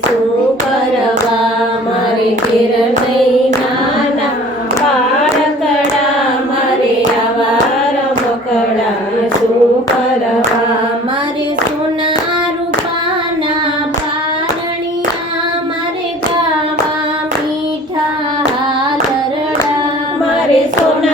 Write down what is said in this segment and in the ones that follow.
શું કરવા મારે નહીં નાના બાળકડા મારે કરવા મારે સોના રૂપાના પારણિયા મારે ગાવા મીઠા હાલરડા મારે સોના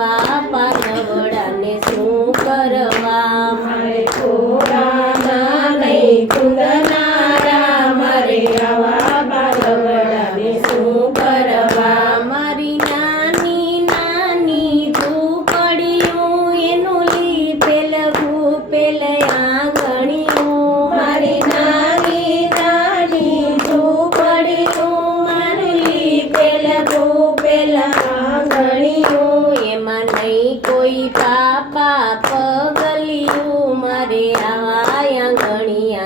বাবা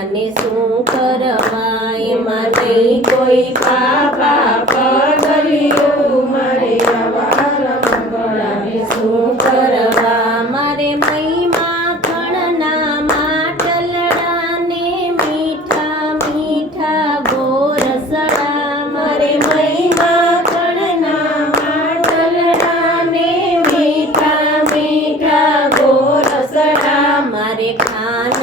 આંગણિયાને શું કરવા એમાં નહીં કોઈ પાપા પગલિયું મારે આવા રમકડાને શું કરવા મારે મહીમા ખણના માટલડાને મીઠા મીઠા ગોરસડા મારે મહીમા ખણના માટલડાને મીઠા મીઠા ગોરસડા મારે ખાનારા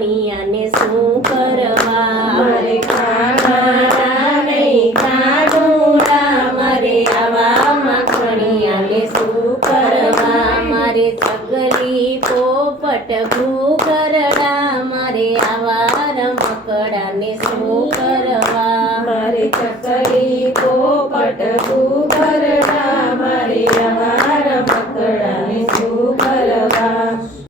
ભણિયાને શું કરવા? મારે ખાવાના નહીં ખાડુરા મારે આવા માખણિયાને શું કરવા? મારે ચગલી પોપટ ભૂકરડા મારે આવા રમકડાને શું કરવા? મારે ચકલી પોપટ ભૂ